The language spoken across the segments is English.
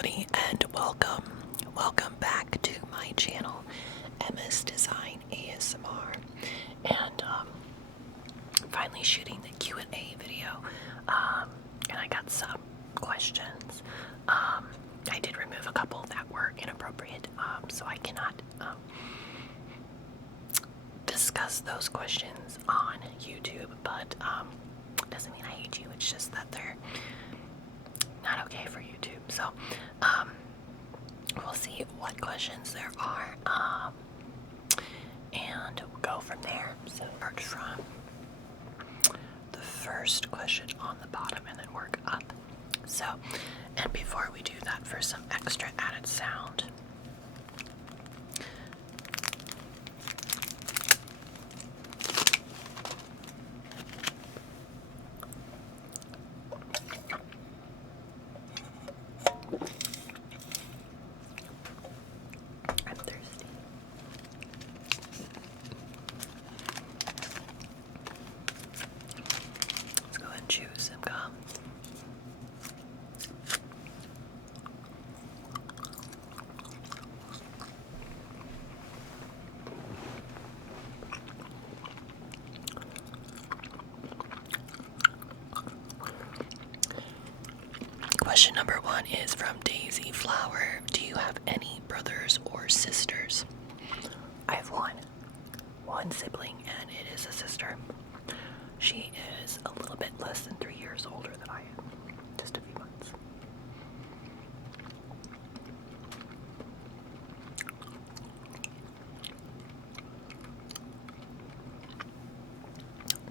everybody, and welcome back to my channel, MSDesign ASMR, and finally shooting the Q&A video, and I got some questions. I did remove a couple that were inappropriate, so I cannot discuss those questions on YouTube, but doesn't mean I hate you, it's just that they're not okay for YouTube. So we'll see what questions there are, and we'll go from there. So start from the first question on the bottom and then work up. So, and before we do that, for some extra added sound, I'm thirsty. Let's go ahead and chew some gum. Question number 1 is from Daisy Flower. Do you have any brothers or sisters? I have one sibling, and it is a sister. She is a little bit less than 3 years older than I am, just a few months.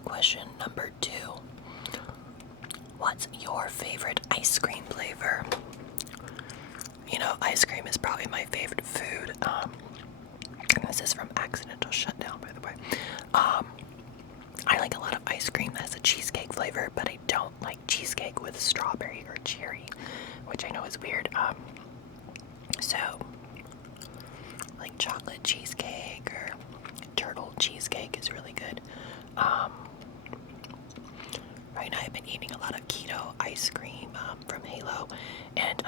Question number 2. What's your favorite ice cream flavor? You know, ice cream is probably my favorite food. This is from Accidental Shutdown, by the way. I like a lot of ice cream that has a cheesecake flavor, but I don't like cheesecake with strawberry or cherry, which I know is weird. So, like chocolate cheesecake or turtle cheesecake is really good. Right now I've been eating a lot of keto ice cream from Halo, and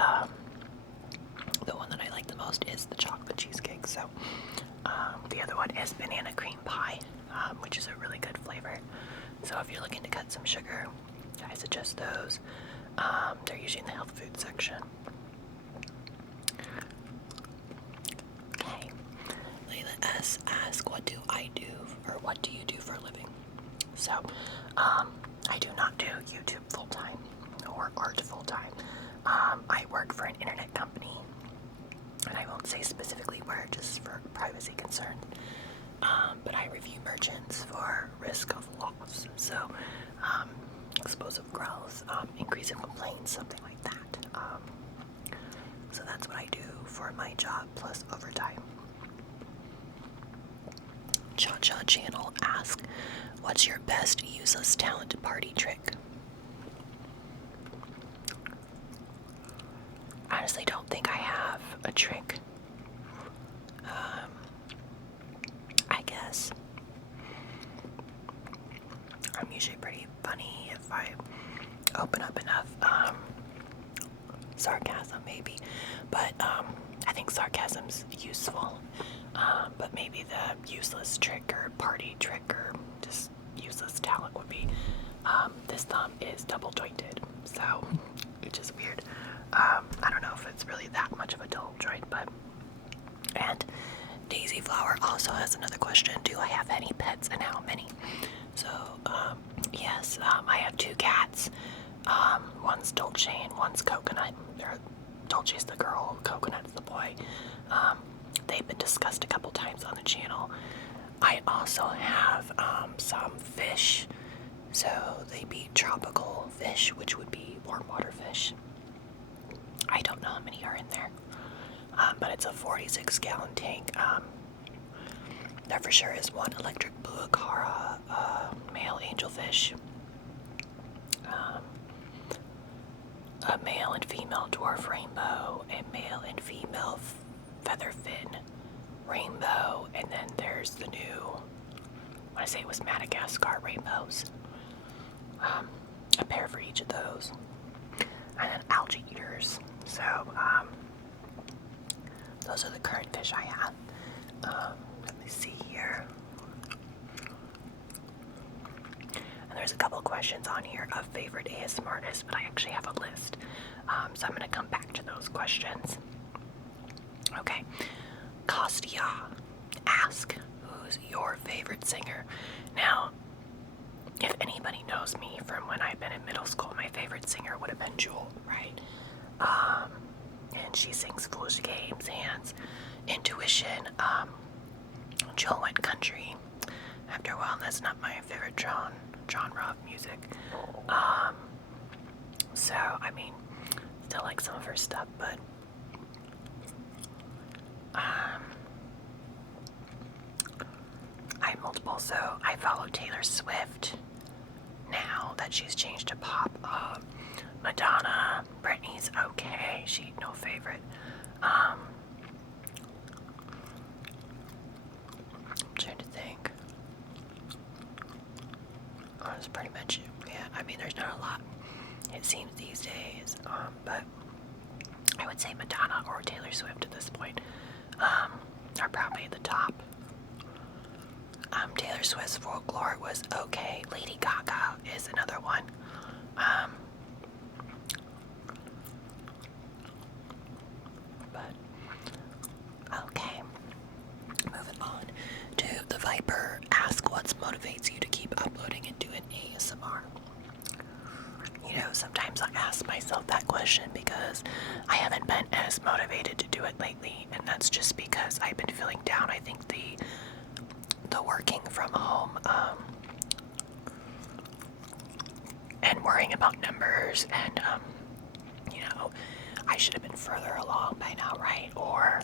the one that I like the most is the chocolate cheesecake. So the other one is banana cream pie, which is a really good flavor. So if you're looking to cut some sugar, I suggest those. They're usually in the health food section. Okay, Layla S asks, what do I do, or what do you do for a living? So I do not do YouTube full-time or art full-time. I work for an internet company, and I won't say specifically where, just for privacy concern. But I review merchants for risk of loss. So, explosive growth, increase in complaints, something like that. So that's what I do for my job plus overtime. Cha Cha Channel asks, what's your best useless talent party trick? Honestly, don't think I have a trick. I guess I'm usually pretty funny if I open up enough. Sarcasm maybe, but I think sarcasm's useful. But maybe the useless trick or party trick or just useless talent would be this thumb is double jointed, so it's just weird. I don't know if it's really that much of a double joint, but. And Daisy Flower also has another question. Do I have any pets, and how many? So yes, I have 2 cats. One's Dolce and one's Coconut. Dolce's the girl, Coconut's the boy. They've been discussed a couple times on the channel. I also have some fish. So they be tropical fish, which would be warm water fish. I don't know how many are in there, but it's a 46-gallon tank. There for sure is one electric blue acara, male angelfish, a male and female dwarf rainbow, a male and female featherfin rainbow, and then there's the new, I want to say it was Madagascar rainbows. A pair for each of those. And then algae eaters. So, those are the current fish I have. Let me see here. And there's a couple questions on here of favorite ASMR artists, but I actually have a list. So I'm going to come back to those questions. Okay. Kostya ask, who's your favorite singer? Now, if anybody knows me from when I've been in middle school, my favorite singer would have been Jewel, right? And she sings Foolish Games, Hands, Intuition. Jewel went country. After a while, that's not my favorite genre of music. So, I mean, still like some of her stuff, but I have multiple. So I follow Taylor Swift now that she's changed to pop. Madonna, Britney's okay. She no favorite. I'm trying to think. Oh, that's pretty much it. Yeah, I mean, there's not a lot, it seems, these days. But I would say Madonna or Taylor Swift at this point are probably at the top. Taylor Swift's Folklore was okay. Lady Gaga is another one. But okay, moving on to the Viper. Ask what motivates you to keep uploading and doing ASMR. You know, sometimes I ask myself that question because I haven't been as motivated to do it lately, and that's just because I've been feeling down. I think the working from home and worrying about numbers and you know, I should have been further along by now, right? Or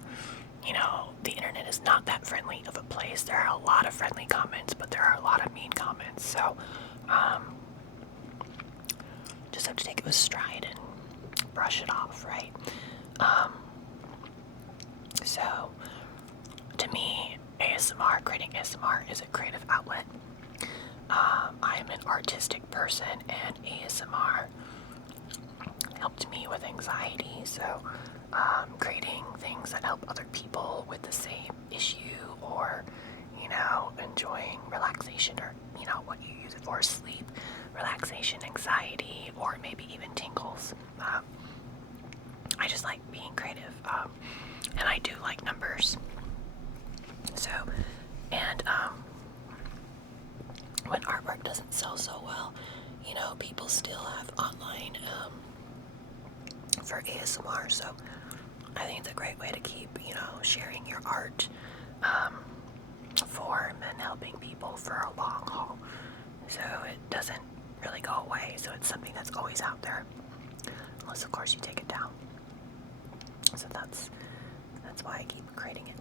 you know, the internet is not that friendly of a place. There are a lot of friendly comments, but there are a lot of mean comments. So just have to take it with stride and brush it off, right? So to me, ASMR, creating ASMR is a creative outlet. I'm an artistic person, and ASMR helped me with anxiety. So creating things that help other people with the same issue, or you know, enjoying relaxation, or you know, what you use it for, sleep, relaxation, anxiety, or maybe even tingles. I just like being creative, and I do like numbers. So, and when artwork doesn't sell so well, you know, people still have online for ASMR. So I think it's a great way to keep, you know, sharing your art form and helping people for a long haul. So it doesn't really go away. So it's something that's always out there, unless of course you take it down. So that's why I keep creating it.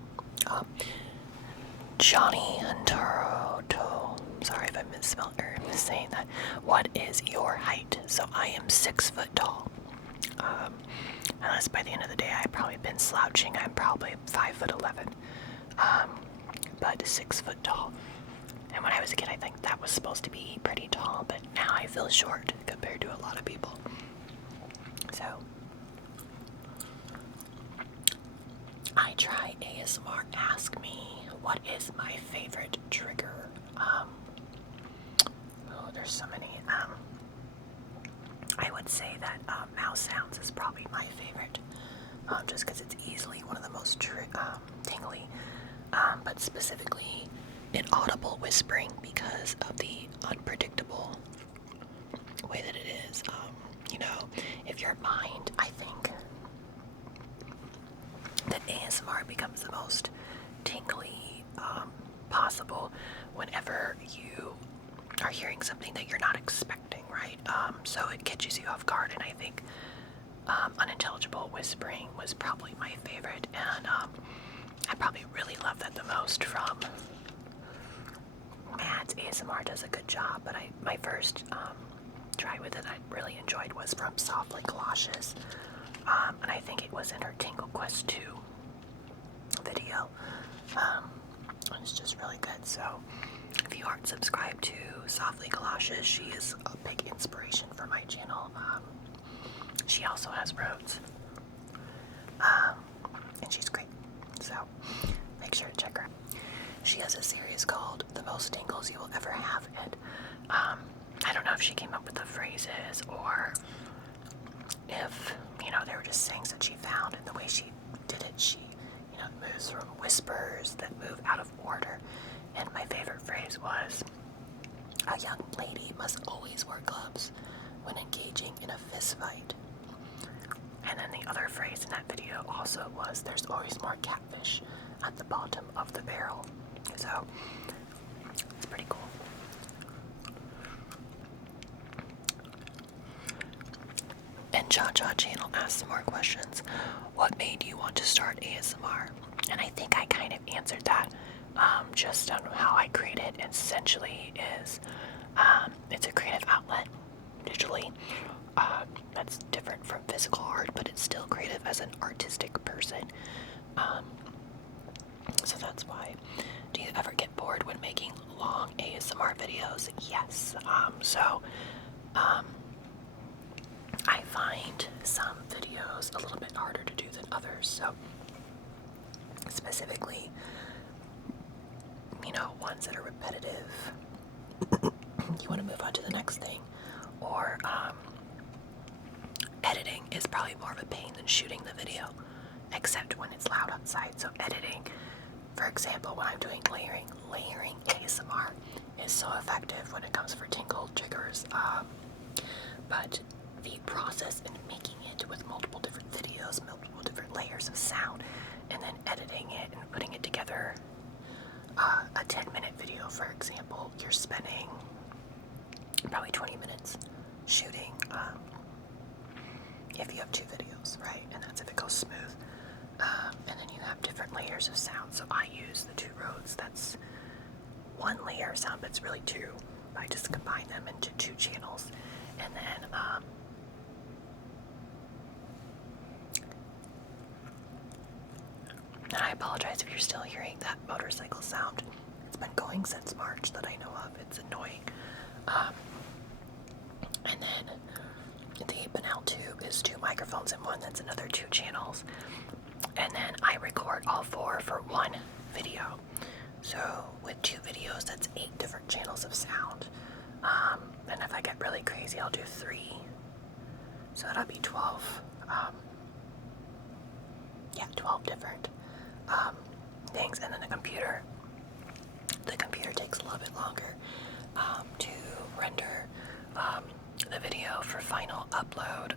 Johnny Hunteroto, sorry if I misspelled or saying that. What is your height? So I am 6 foot tall. Unless by the end of the day I've probably been slouching, I'm probably 5'11". But 6 foot tall. And when I was a kid, I think that was supposed to be pretty tall, but now I feel short compared to a lot of people. So I try ASMR. Ask me, what is my favorite trigger? Oh, there's so many. I would say that mouse sounds is probably my favorite, just because it's easily one of the most tingly, but specifically inaudible whispering because of the unpredictable way that it is. You know, if your mind, I think that ASMR becomes the most tingly possible whenever you are hearing something that you're not expecting, right? So it catches you off guard, and I think unintelligible whispering was probably my favorite, and I probably really love that the most from Mads. ASMR does a good job, but my first try with it I really enjoyed was from Softly Galoshes, and I think it was in her Tingle Quest 2 video. And it's just really good. So if you aren't subscribed to Softly Galoshes, she is a big inspiration for my channel. She also has Rhodes. and she's great. So make sure to check her out. She has a series called The Most Tingles You Will Ever Have, and I don't know if she came up with the phrases or if, they were just things that she found, and the way she did it, she, moves from whispers that move out of order. And my favorite phrase was, a young lady must always wear gloves when engaging in a fist fight. And then the other phrase in that video also was, there's always more catfish at the bottom of the barrel. So, it's pretty cool. And Cha Cha Channel asked some more questions. What made you want to start ASMR? And I think I kind of answered that just on how I create it. Essentially is, it's a creative outlet digitally. That's different from physical art, but it's still creative as an artistic person. So that's why. Do you ever get bored when making long ASMR videos? Yes. I find some videos a little bit harder to do than others. So specifically, ones that are repetitive, you want to move on to the next thing, or editing is probably more of a pain than shooting the video, except when it's loud outside. So editing, for example, when I'm doing layering ASMR is so effective when it comes for tingle triggers, but the process in making it with multiple different videos, multiple different layers of sound, and then editing it and putting it together, a 10-minute video, for example, you're spending probably 20 minutes shooting, if you have 2 videos, right? And that's if it goes smooth. And then you have different layers of sound. So I use the 2 roads. That's 1 layer of sound, but it's really 2. I just combine them into 2 channels. And then, and I apologize if you're still hearing that motorcycle sound. It's been going since March that I know of. It's annoying. And then the Banal tube is 2 microphones in one. That's another 2 channels. And then I record all 4 for 1 video. So with 2 videos, that's 8 different channels of sound. And if I get really crazy, I'll do 3. So that'll be 12. 12 different things. And then the computer takes a little bit longer to render the video for final upload.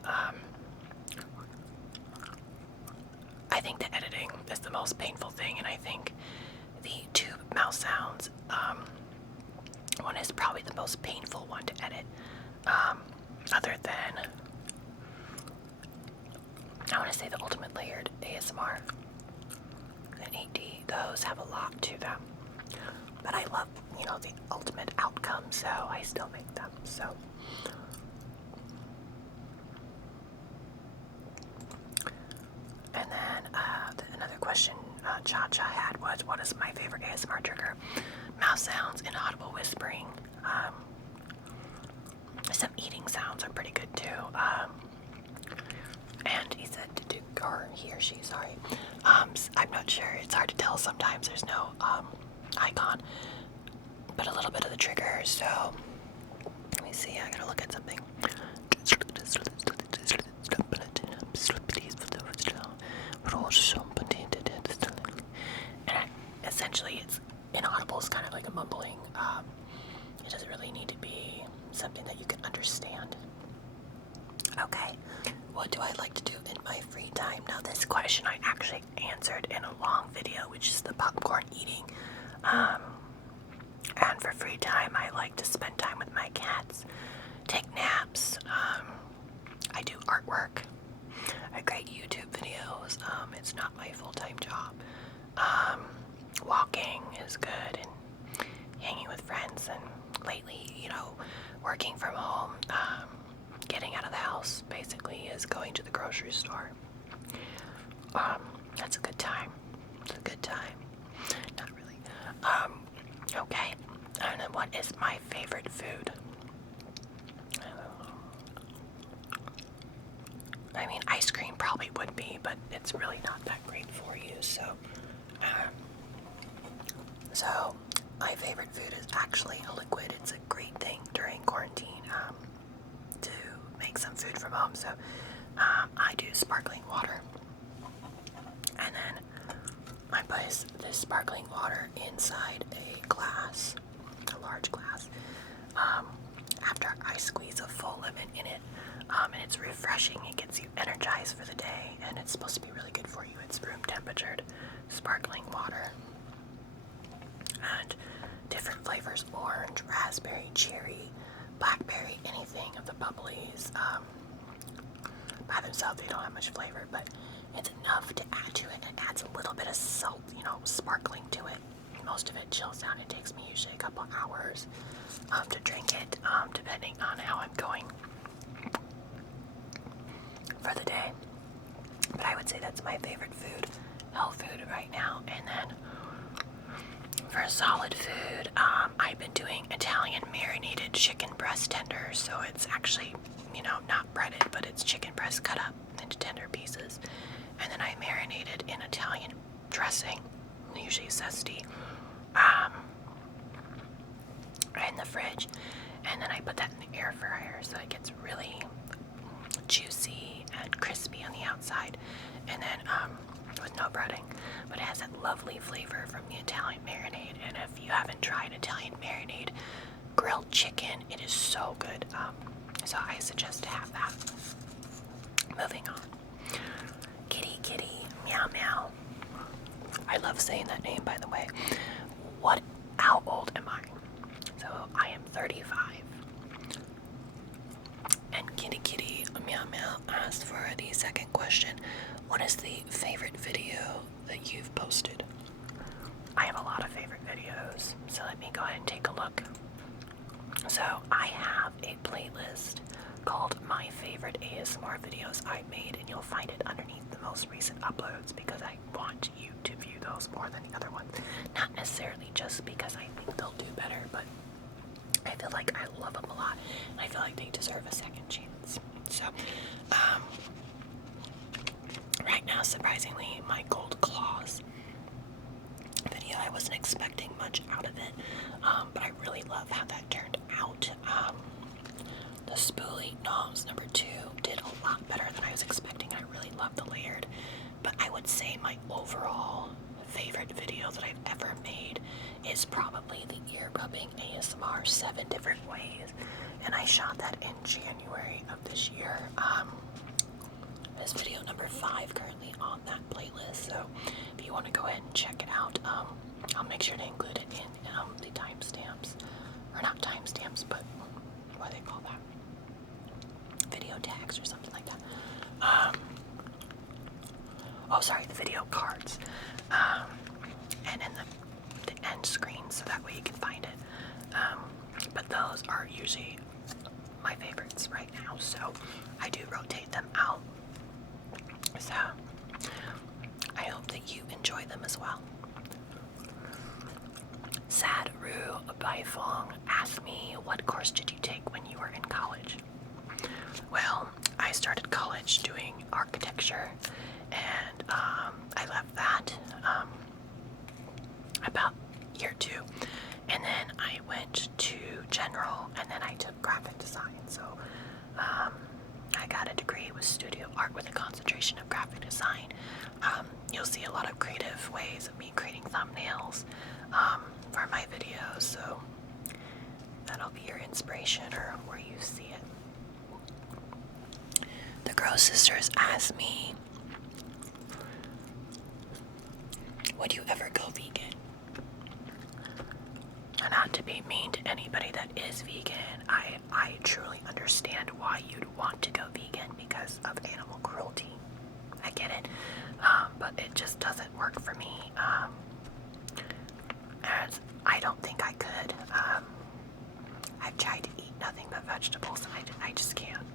I think the editing is the most painful thing, and I think the 2 mouse sounds one is probably the most painful one to edit, other than, I want to say, the Ultimate Layered ASMR and 8D. Those have a lot to them, but I love, the ultimate outcome, so I still make them. So and then another question Cha Cha had was, what is my favorite ASMR trigger? Mouse sounds, inaudible whispering. Some eating sounds are pretty good too. And he said to do, or he or she, sorry. I'm not sure. It's hard to tell sometimes. There's no icon, but a little bit of the trigger. So let me see. I gotta look at something. And essentially, it's inaudible is kind of like a mumbling. It doesn't really need to be something that you can understand. Okay, what do I like to do in my free time? Now, this question I actually answered in a long video, which is the popcorn eating. And for free time, I like to spend time with my cats, take naps. I do artwork. I create YouTube videos. It's not my full-time job. Walking is good, and hanging with friends, and lately, working from home, getting out of the house basically is going to the grocery store. That's a good time. It's a good time. Not really. Okay. And then what is my favorite food? I mean, ice cream probably would be, but it's really not that great for you. So my favorite food is actually a liquid. It's a great thing during quarantine to make some food from home. So I do sparkling water, and then I place this sparkling water inside a glass, a large glass. After I squeeze a full lemon in it, and it's refreshing. It gets you energized for the day, and it's supposed to be really good for you. It's room temperatured sparkling water, and different flavors: orange, raspberry, cherry, blackberry, anything of the bubblies. By themselves, they don't have much flavor, but it's enough to add to it. It adds a little bit of salt, sparkling to it. Most of it chills down. It takes me usually a couple hours to drink it, depending on how I'm going for the day. But I would say that's my favorite food, health food right now. And then for solid food, I've been doing Italian marinated chicken breast tenders. So it's actually, not breaded, but it's chicken breast cut up into tender pieces. And then I marinated in Italian dressing, usually zesty, in the fridge. And then I put that in the air fryer so it gets really juicy and crispy on the outside. And then with no breading, but it has that lovely flavor from the Italian marinade. And if you haven't tried Italian marinade grilled chicken, it is so good. So I suggest to have that. Moving on. Kitty, kitty, meow, meow. I love saying that name, by the way. How old am I? So I am 35. And kitty, kitty, meow, meow asked for the second question. What is the favorite video that you've posted? I have a lot of favorite videos, so let me go ahead and take a look. So I have a playlist called My Favorite ASMR Videos I Made, and you'll find it underneath the most recent uploads because I want you to view those more than the other ones. Not necessarily just because I think they'll do better, but I feel like I love them a lot, and I feel like they deserve a second chance. So, right now, surprisingly, my gold claws video, I wasn't expecting much out of it, but I really love how that turned out. The spoolie knobs number 2 did a lot better than I was expecting. I really love the layered, but I would say my overall favorite video that I've ever made is probably the ear rubbing ASMR 7 different ways, and I shot that in January of this year. This video number 5 currently on that playlist, so if you want to go ahead and check it out, I'll make sure to include it in the timestamps, or not timestamps, but what do they call that? Video tags or something like that. The video cards, and in the end screen, so that way you can find it. But those are usually my favorites right now, so I do rotate them out. So I hope that you enjoy them as well. Sad Rue Baifong asked me, what course did you take when you were in college? Well, I started college doing architecture, and I left that about year 2, and then I went to general, and then I took graphic design. So I got a degree with studio art with a concentration of graphic design. You'll see a lot of creative ways of me creating thumbnails for my videos, so that'll be your inspiration or where you see it. The Grow Sisters asked me, would you ever go vegan? Not to be mean to anybody that is vegan, I truly understand why you'd want to go vegan because of animal cruelty. I get it, but it just doesn't work for me. And I don't think I could. I've tried to eat nothing but vegetables, and I just can't.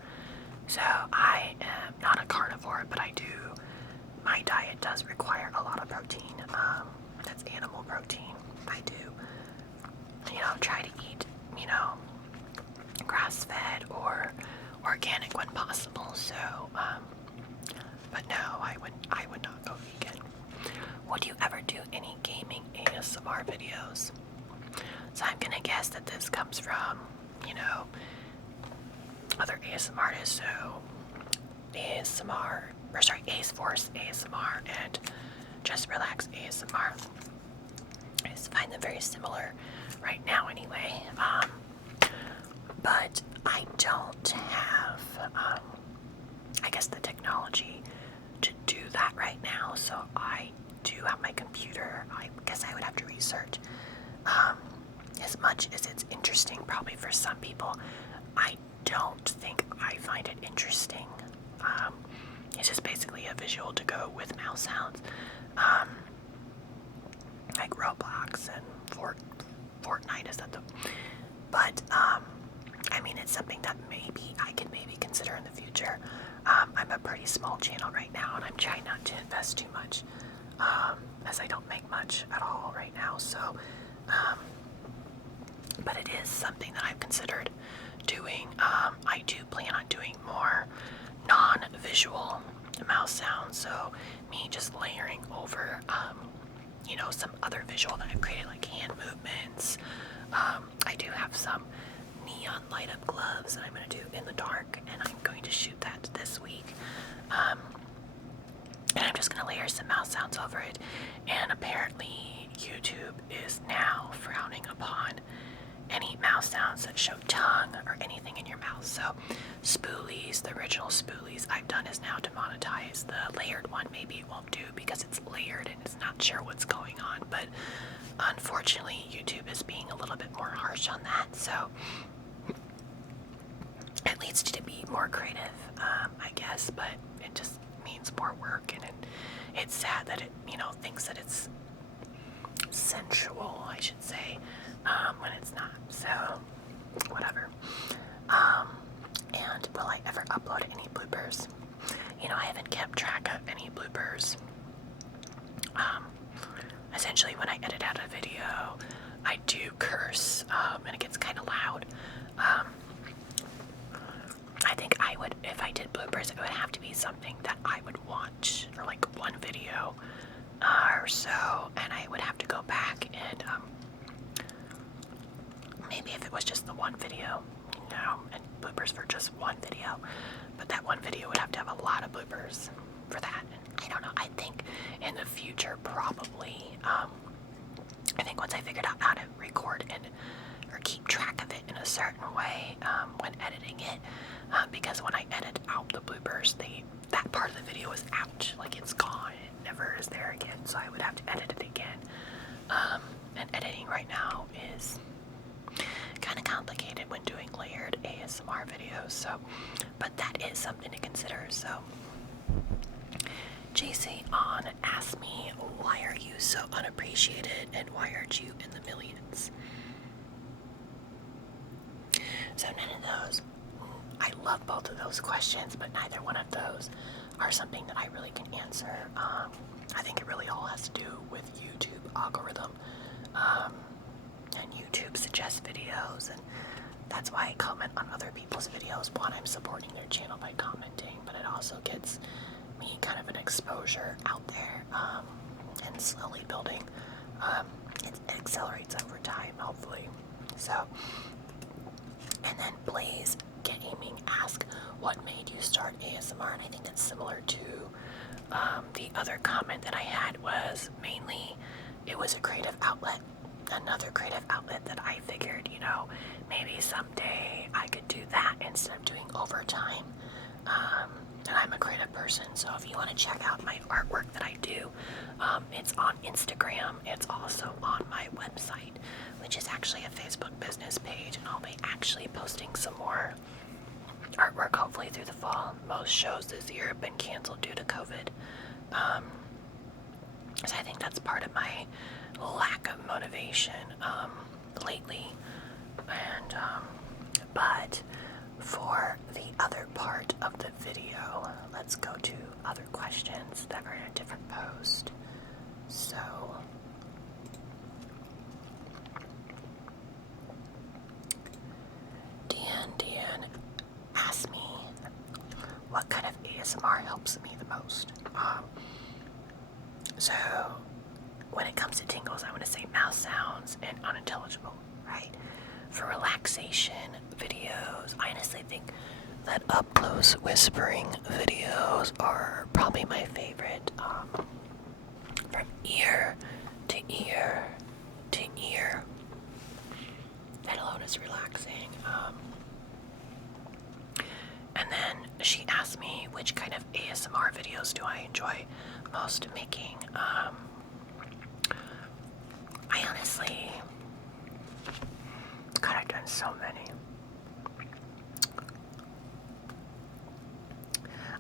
So I am not a carnivore, but my diet does require a lot of protein. That's animal protein. I do, try to eat, grass-fed or organic when possible. So But no, I would not go vegan. Would you ever do any gaming ASMR videos? So I'm gonna guess that this comes from, other ASMR artists. So Ace Force ASMR and Just Relax ASMR. I just find them very similar right now anyway. But I don't have, I guess, the technology to do that right now. So I do have my computer. I guess I would have to research. As much as it's interesting probably for some people, I don't think I find it interesting. It's just basically a visual to go with mouse sounds. Like Roblox and Fortnite is at the... But, I mean, it's something that maybe I could consider in the future. I'm a pretty small channel right now, and I'm trying not to invest too much, as I don't make much at all right now, so, but it is something that I've considered doing. I do plan on doing more non-visual mouse sounds, so me just layering over, some other visual that I've created, like hand movements. I do have some neon light up gloves that I'm going to do in the dark, and I'm going to shoot that this week. And I'm just going to layer some mouse sounds over it. And apparently YouTube is now frowning upon any mouse sounds that show tongue or anything in your mouth. So spoolies, the original spoolies I've done is now demonetized. The layered one maybe it won't do because it's layered and it's not sure what's going on. But unfortunately YouTube is being a little bit more harsh on that. So it leads to be more creative, I guess, but it just means more work, and it's sad that it, thinks that it's sensual, I should say, when it's not, so, whatever. And will I ever upload any bloopers? I haven't kept track of any bloopers. Essentially, when I edit out a video, I do curse, and it gets kind of loud. I think I would, if I did bloopers, it would have to be something that I would watch, or like one video or so, and I would have to go back and maybe if it was just the one video, and bloopers for just one video, but that one video would have to have a lot of bloopers for that. And I don't know, I think in the future probably, I think once I figured out how to record or keep track of it in a certain way when editing it, because when I edit out the bloopers, that part of the video is out, like it's gone, it never is there again, so I would have to edit it again. And editing right now is kind of complicated when doing layered ASMR videos, so, but that is something to consider. So JC on asked me, why are you so unappreciated and why aren't you in the millions? So none of those, I love both of those questions, but neither one of those are something that I really can answer. I think it really all has to do with YouTube algorithm, and YouTube suggests videos, and that's why I comment on other people's videos. One, I'm supporting their channel by commenting, but it also gets me kind of an exposure out there, and slowly building. It accelerates over time, hopefully. So, and then Blaze Gaming asked, what made you start ASMR? And I think that's similar to the other comment that I had, was mainly it was a creative outlet, another creative outlet that I figured, maybe someday I could do that instead of doing overtime. And I'm a creative person, so if you want to check out my artwork that I do, it's on Instagram. It's also on my website, which is actually a Facebook business page, and I'll be actually posting some more artwork hopefully through the fall. Most shows this year have been canceled due to COVID, so I think that's part of my lack of motivation lately. And but for the other part of the video, let's go to other questions that are in a different post. So Dan asked me what kind of ASMR helps me the the most. So when it comes to tingles, I want to say mouse sounds and unintelligible, right? For relaxation videos, I honestly think that up-close whispering videos are probably my favorite. From ear to ear to ear. That alone is relaxing. And then she asked me which kind of ASMR videos do I enjoy most making. I honestly, God, I've done so many.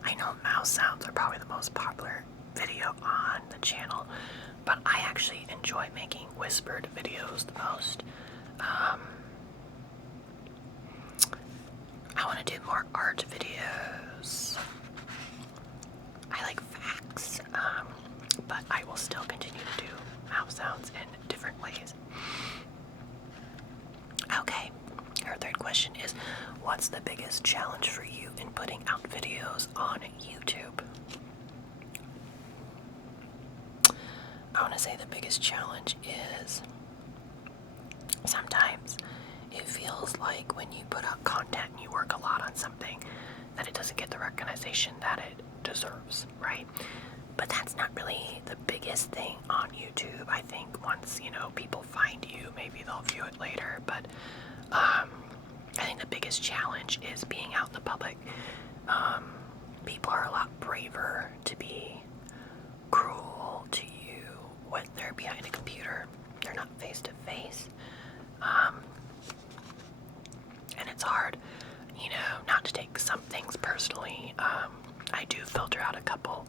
I know mouse sounds are probably the most popular video on the channel, but I actually enjoy making whispered videos the most. I want to do more art videos. I like facts, but I will still continue to do mouth sounds in different ways. Okay, our third question is, what's the biggest challenge for you in putting out videos on YouTube? I want to say the biggest challenge is sometimes it feels like when you put out content and you work a lot on something that it doesn't get the recognition that it deserves, right? But that's not really the biggest thing on YouTube. I think once, people find you, maybe they'll view it later. But I think the biggest challenge is being out in the public. People are a lot braver to be cruel to you when they're behind a computer. They're not face to face. And it's hard, not to take some things personally. I do filter out a couple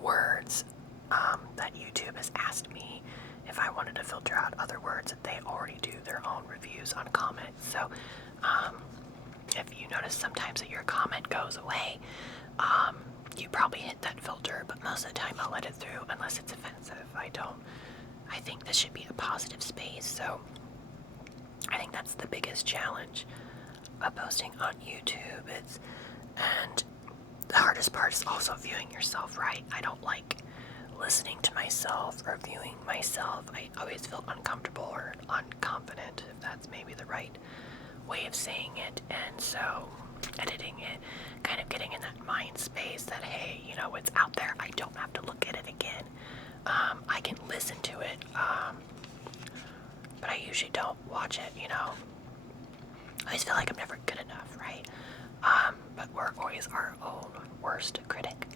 words that YouTube has asked me if I wanted to filter out other words that they already do their own reviews on comments. So if you notice sometimes that your comment goes away, you probably hit that filter, but most of the time I'll let it through unless it's offensive. I think this should be a positive space, so I think that's the biggest challenge of posting on YouTube. And the hardest part is also viewing yourself, right? I don't like listening to myself or viewing myself. I always feel uncomfortable or unconfident, if that's maybe the right way of saying it. And so editing it, kind of getting in that mind space that, hey, it's out there. I don't have to look at it again. I can listen to it, but I usually don't watch it, I always feel like I'm never good enough, right? But we're always our own worst critic.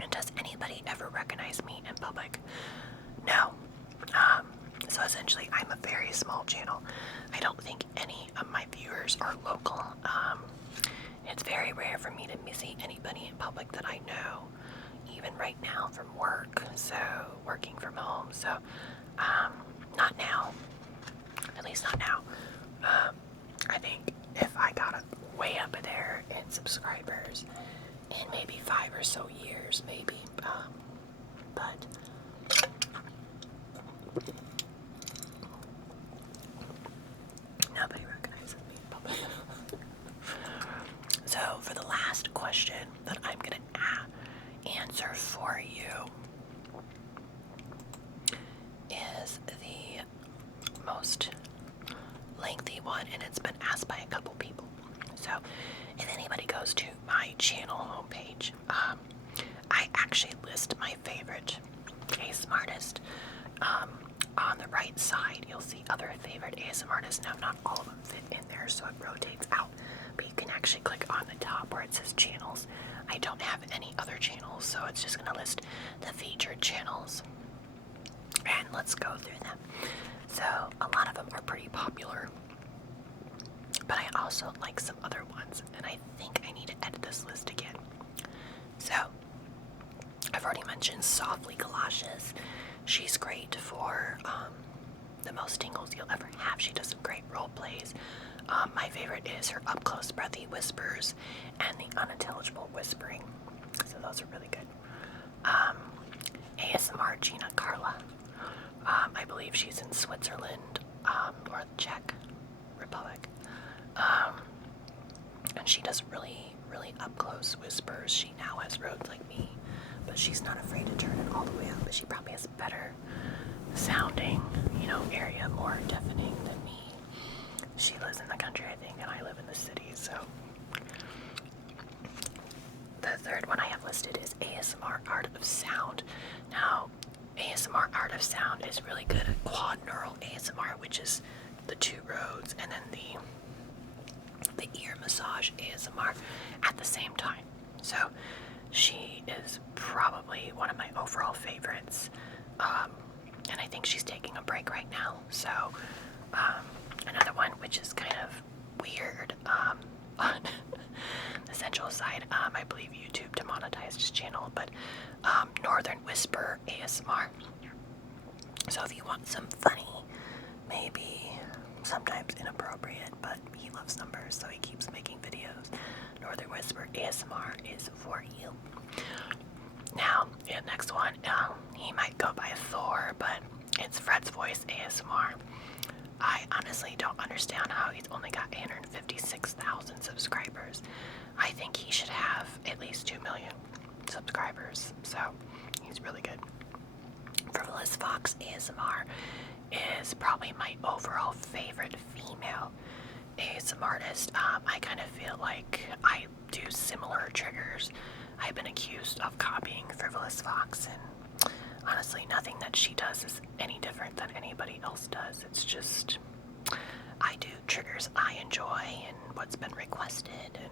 And does anybody ever recognize me in public? No. So essentially, I'm a very small channel. I don't think any of my viewers are local. It's very rare for me to see anybody in public that I know, even right now from work, so working from home. So, not now. At least not now. I think if I got way up there in subscribers in maybe 5 or so years, maybe. But nobody recognizes me in public. So for the last question that I'm gonna answer for you is the most lengthy one, and it's been asked by a couple people. So if anybody goes to my channel homepage, I actually list my favorite ASMR artist. On the right side, you'll see other favorite ASMR artists. Now, not all of them fit in there, so it rotates out. But you can actually click on the top where it says channels. I don't have any other channels, so it's just going to list the featured channels. And let's go through them. So a lot of them are pretty popular, but I also like some other ones, and I think I need to edit this list again. So I've already mentioned Softly Galoshes. She's great for the most tingles you'll ever have. She does some great role plays. My favorite is her up-close breathy whispers and the unintelligible whispering. So those are really good. ASMR Gina Carla. I believe she's in Switzerland or Czech Republic. And she does really really up-close whispers. She now has Rhodes like me, but she's not afraid to turn it all the way up. But she probably has better sounding, you know, area, more deafening than me. She lives in the country, I think, and I live in the city, so. The third one I have listed is ASMR Art of Sound. Now, ASMR Art of Sound is really good at quad neural ASMR, which is the 2 roads, and then the ear massage ASMR at the same time. So she is probably one of my overall favorites, and I think she's taking a break right now. So another one which is kind of weird on the sensual side, I believe YouTube demonetized his channel, but Northern Whisper ASMR. So if you want some funny, maybe sometimes inappropriate, but he loves numbers, so he keeps making videos, Northern Whisper ASMR is for you. Now, the next one, he might go by Thor, but it's Fred's Voice ASMR. I honestly don't understand how he's only got 856,000 subscribers. I think he should have at least 2 million subscribers, so he's really good. Frivolous Fox ASMR is probably my overall favorite female ASMR artist. I kind of feel like I do similar triggers. I've been accused of copying Frivolous Fox, and honestly, nothing that she does is any different than anybody else does. It's just, I do triggers I enjoy and what's been requested, and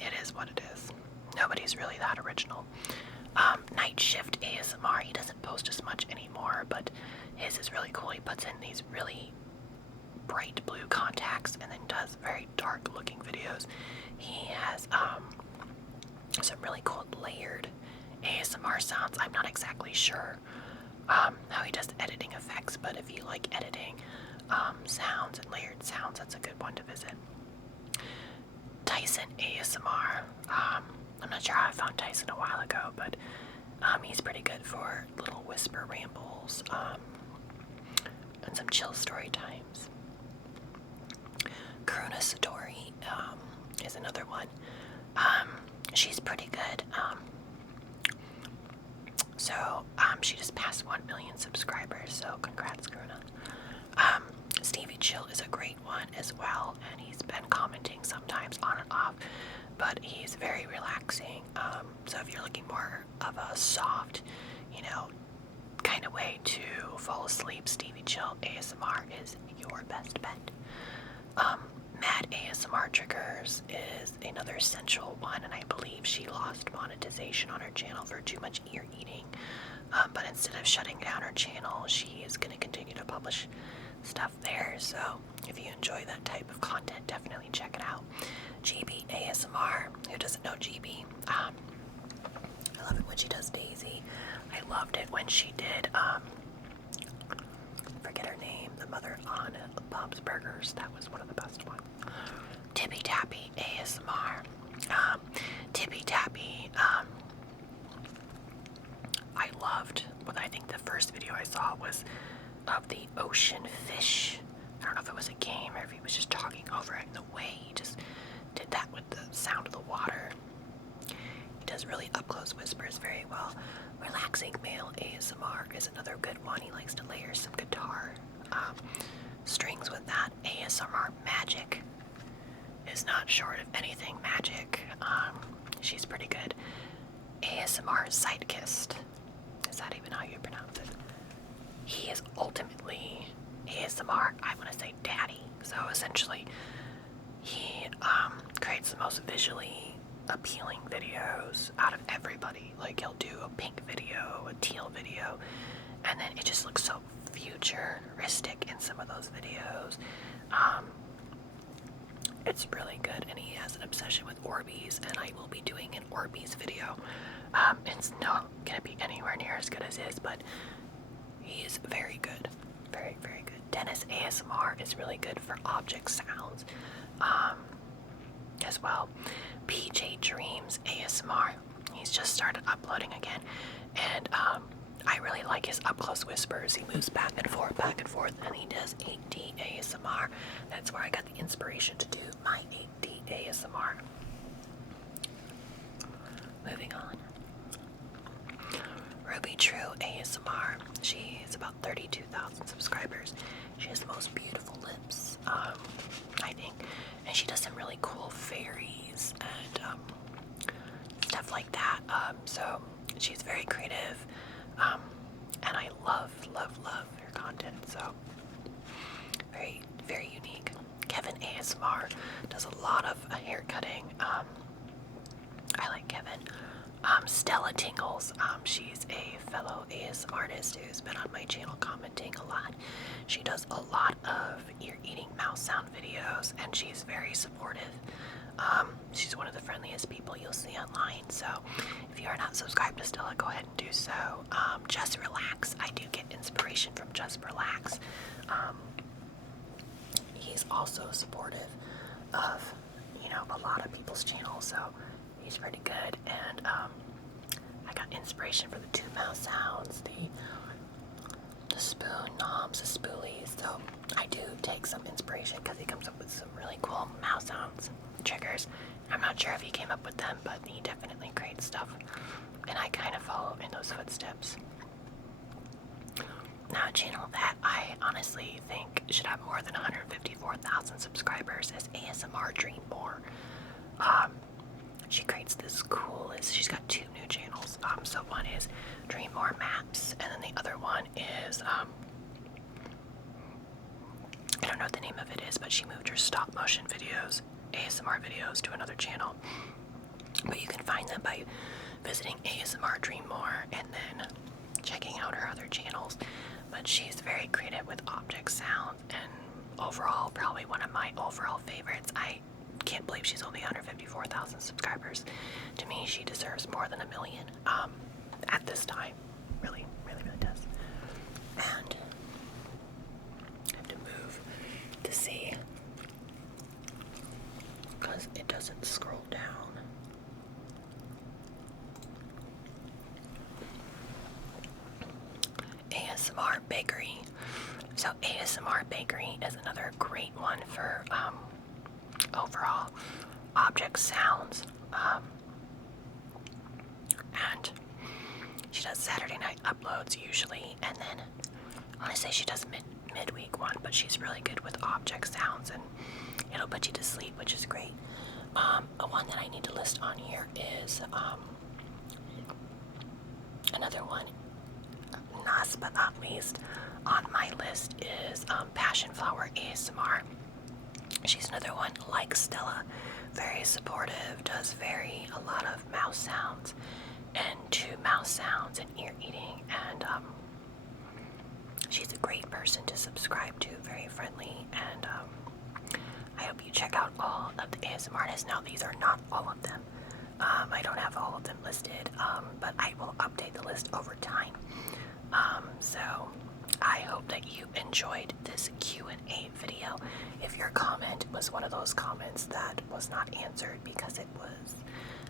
it is what it is. Nobody's really that original. Night Shift ASMR, he doesn't post as much anymore, but his is really cool. He puts in these really bright blue contacts and then does very dark looking videos. He has some really cool layered ASMR sounds. I'm not exactly sure how he does the editing effects, but if you like editing sounds and layered sounds, that's a good one to visit. Tyson ASMR. I'm not sure how I found Tyson a while ago, but he's pretty good for little whisper rambles and some chill story times. Karuna Satori is another one. She's pretty good. She just passed 1 million subscribers, so congrats, Karuna. Stevie Chill is a great one as well, and he's been commenting sometimes on and off, but he's very relaxing. So if you're looking more of a soft, you know, kind of way to fall asleep, Stevie Chill ASMR is your best bet. Mad ASMR Triggers is another sensual one, and I believe she lost monetization on her channel for too much ear eating. But instead of shutting down her channel, she is going to continue to publish stuff there. So if you enjoy that type of content, definitely check it out. GB ASMR. Who doesn't know GB? I love it when she does Daisy. I loved it when she did, forget her name, the mother on Bob's Burgers. That was one of the best ones. Tippy Tappy ASMR. Tippy Tappy, I loved, what I think the first video I saw was of the ocean fish. I don't know if it was a game or if he was just talking over it, and the way he just did that with the sound of the water. He does really up-close whispers very well. Relaxing Male ASMR is another good one. He likes to layer some guitar strings with that. ASMR Magic is not short of anything magic. She's pretty good. ASMR Sidekissed. Is that even how you pronounce it? He is ultimately ASMR, I want to say daddy. So essentially, he creates the most visually appealing videos out of everybody. Like, he'll do a pink video, a teal video, and then it just looks so futuristic in some of those videos. It's really good, and he has an obsession with Orbeez, and I will be doing an Orbeez video. It's not going to be anywhere near as good as his, but he is very good. Very, very good. Dennis ASMR is really good for object sounds as well. PJ Dreams ASMR. He's just started uploading again, and I really like his up-close whispers. He moves back and forth, and he does 8D ASMR. That's where I got the inspiration to do my 8D ASMR. moving on. Ruby True ASMR. She has about 32,000 subscribers. She has the most beautiful lips, I think, and she does some really cool fairies and stuff like that. So she's very creative, and I love her content. So very, very unique. Kevin ASMR does a lot of hair cutting. I like Kevin. Stella Tingles. She's a fellow ASMR artist who's been on my channel commenting a lot. She does a lot of ear-eating mouse sound videos, and she's very supportive. She's one of the friendliest people you'll see online. So if you are not subscribed to Stella, go ahead and do so. Just Relax. I do get inspiration from Just Relax. He's also supportive of, a lot of people's channels, so he's pretty good. And I got inspiration for the two mouse sounds, the spoon knobs, the spoolies. So I do take some inspiration because he comes up with some really cool mouse sounds, triggers. I'm not sure if he came up with them, but he definitely creates stuff, and I kind of follow in those footsteps. Now, a channel that I honestly think should have more than 154,000 subscribers is ASMR Dream More. She creates this coolest, she's got two new channels. So one is Dream More Maps, and then the other one is, I don't know what the name of it is, but she moved her stop motion videos, ASMR videos, to another channel. But you can find them by visiting ASMR Dream More and then checking out her other channels. But she's very creative with object sound, and overall, probably one of my overall favorites. I can't believe she's only 154,000 subscribers. To me, she deserves more than 1 million at this time. Really does. And I have to move to see, because it doesn't scroll down. ASMR Bakery. So ASMR Bakery is another great one for overall object sounds. And she does Saturday night uploads usually, and then I want to say she does midweek one, but she's really good with object sounds, and it'll put you to sleep, which is great. One that I need to list on here is another one. Last but not least on my list is Passion Flower ASMR. She's another one like Stella, very supportive, does a lot of mouse sounds and two mouse sounds and ear eating, and she's a great person to subscribe to, very friendly, and I hope you check out all of the ASMR artists. Now, these are not all of them. I don't have all of them listed, but I will update the list over time. So I hope that you enjoyed this Q&A video. If your comment was one of those comments that was not answered because it was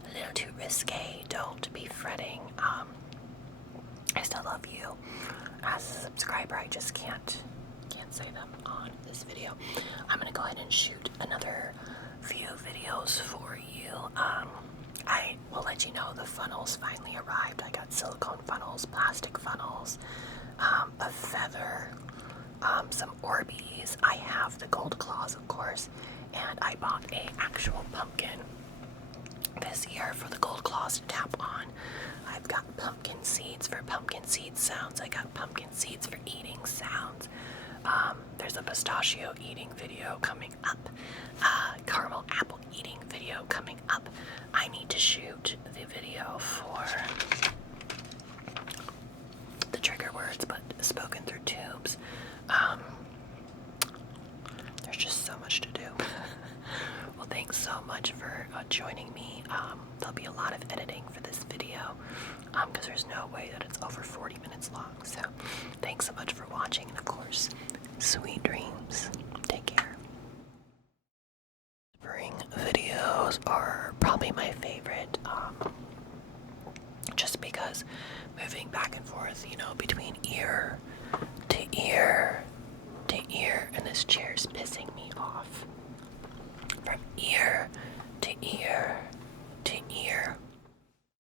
a little too risque, don't be fretting. I still love you. As a subscriber, I just can't say them on this video. I'm gonna go ahead and shoot another few videos for you. I will let you know the funnels finally arrived. I got silicone funnels, plastic funnels, a feather, some Orbeez. I have the gold claws, of course, and I bought a actual pumpkin this year for the gold claws to tap on. I've got pumpkin seeds for pumpkin seed sounds. I got pumpkin seeds for eating sounds. There's a pistachio eating video coming up, caramel apple eating video coming up. I need to shoot the video for the trigger words, but spoken through tubes. There's just so much to do. Well, thanks so much for joining me. There'll be a lot of editing for this video, because there's no way that it's over 40 minutes long. So thanks so much for watching, and of course, sweet dreams. Take care. Spring videos are probably my favorite, just because moving back and forth, between ear to ear to ear, and this chair's pissing me off.